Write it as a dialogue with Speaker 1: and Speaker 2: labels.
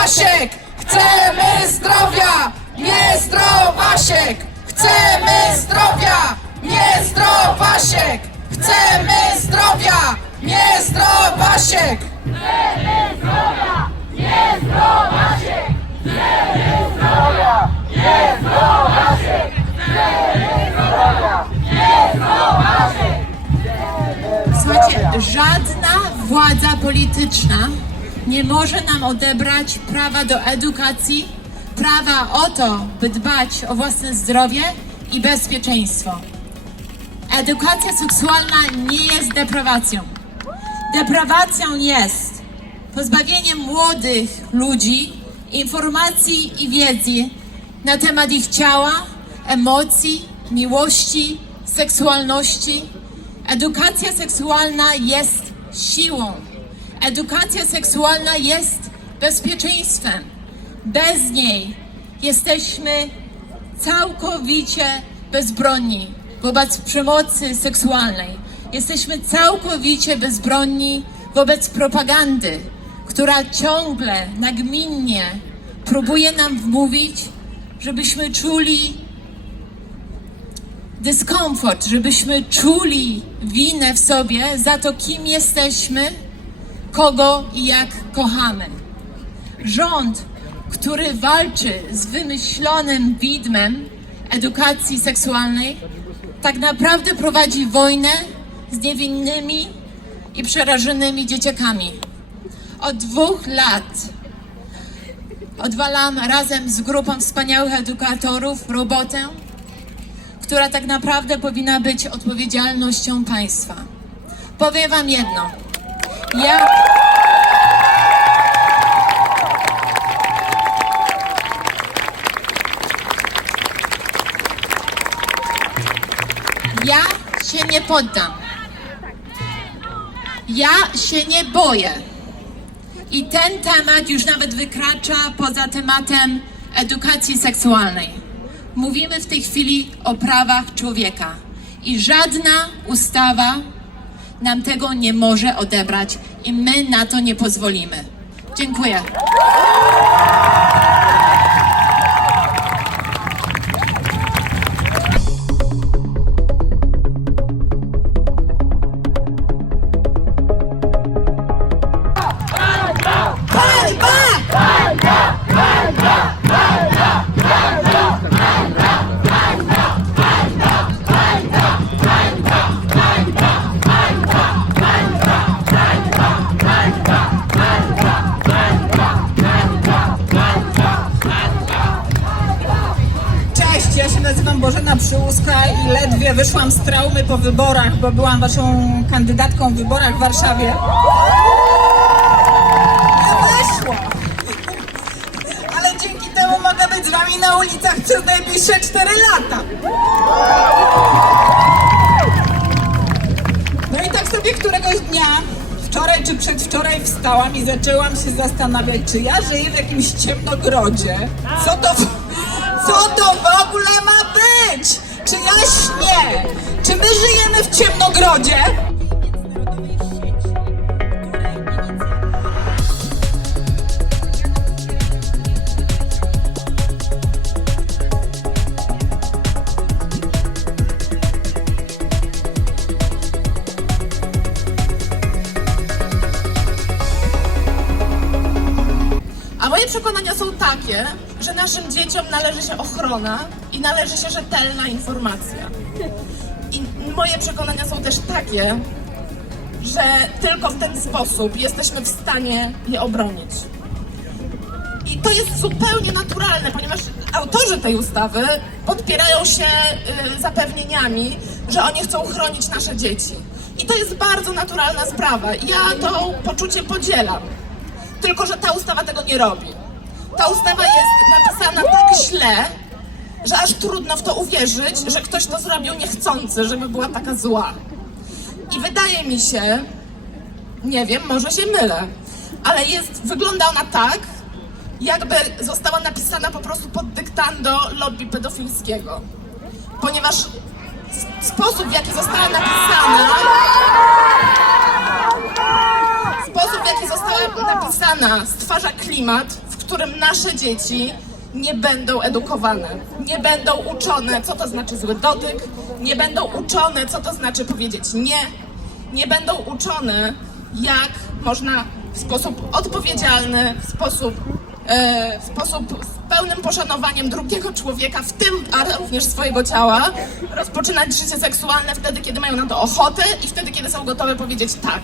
Speaker 1: Nie zdrowasiek! Chcemy zdrowia! Nie zdrowasiek! Chcemy zdrowia! Nie zdrowasiek! Chcemy zdrowia! Nie zdrowasiek!
Speaker 2: Słuchajcie, żadna władza polityczna nie może nam odebrać prawa do edukacji, prawa o to, by dbać o własne zdrowie i bezpieczeństwo. Edukacja seksualna nie jest deprawacją. Deprawacją jest pozbawienie młodych ludzi informacji i wiedzy na temat ich ciała, emocji, miłości, seksualności. Edukacja seksualna jest siłą. Edukacja seksualna jest bezpieczeństwem. Bez niej jesteśmy całkowicie bezbronni wobec przemocy seksualnej. Jesteśmy całkowicie bezbronni wobec propagandy, która ciągle, nagminnie próbuje nam wmówić, żebyśmy czuli dyskomfort, żebyśmy czuli winę w sobie za to, kim jesteśmy, kogo i jak kochamy. Rząd, który walczy z wymyślonym widmem edukacji seksualnej, tak naprawdę prowadzi wojnę z niewinnymi i przerażonymi dzieciakami. Od dwóch lat odwalam razem z grupą wspaniałych edukatorów robotę, która tak naprawdę powinna być odpowiedzialnością państwa. Powiem Wam jedno. Ja. Ja się nie poddam. Ja się nie boję. I ten temat już nawet wykracza poza tematem edukacji seksualnej. Mówimy w tej chwili o prawach człowieka i żadna ustawa nam tego nie może odebrać i my na to nie pozwolimy. Dziękuję.
Speaker 3: Przyłuska i ledwie wyszłam z traumy po wyborach, bo byłam waszą kandydatką w wyborach w Warszawie. Ale dzięki temu mogę być z wami na ulicach przez najbliższe 4 lata. No i tak sobie któregoś dnia, wczoraj czy przedwczoraj wstałam i zaczęłam się zastanawiać, czy ja żyję w jakimś ciemnogrodzie? Co to, co to w ogóle ma być? Czy ja śnię? Czy my żyjemy w ciemnogrodzie?
Speaker 4: A moje przekonania są takie, że naszym dzieciom należy się ochrona i należy się rzetelna informacja. I moje przekonania są też takie, że tylko w ten sposób jesteśmy w stanie je obronić. I to jest zupełnie naturalne, ponieważ autorzy tej ustawy podpierają się y, zapewnieniami, że oni chcą chronić nasze dzieci. I to jest bardzo naturalna sprawa. Ja to poczucie podzielam. Tylko, że ta ustawa tego nie robi. Ta ustawa jest napisana tak źle, że aż trudno w to uwierzyć, że ktoś to zrobił niechcący, żeby była taka zła. I wydaje mi się, nie wiem, może się mylę, ale jest, wygląda ona tak, jakby została napisana po prostu pod dyktando lobby pedofilskiego. Ponieważ sposób, w jaki została napisana, sposób, w jaki została napisana, stwarza klimat, którym nasze dzieci nie będą edukowane, nie będą uczone, co to znaczy zły dotyk, nie będą uczone, co to znaczy powiedzieć nie, nie będą uczone, jak można w sposób odpowiedzialny, w sposób, e, w sposób z pełnym poszanowaniem drugiego człowieka, w tym, a również swojego ciała, rozpoczynać życie seksualne wtedy, kiedy mają na to ochotę i wtedy, kiedy są gotowe powiedzieć tak.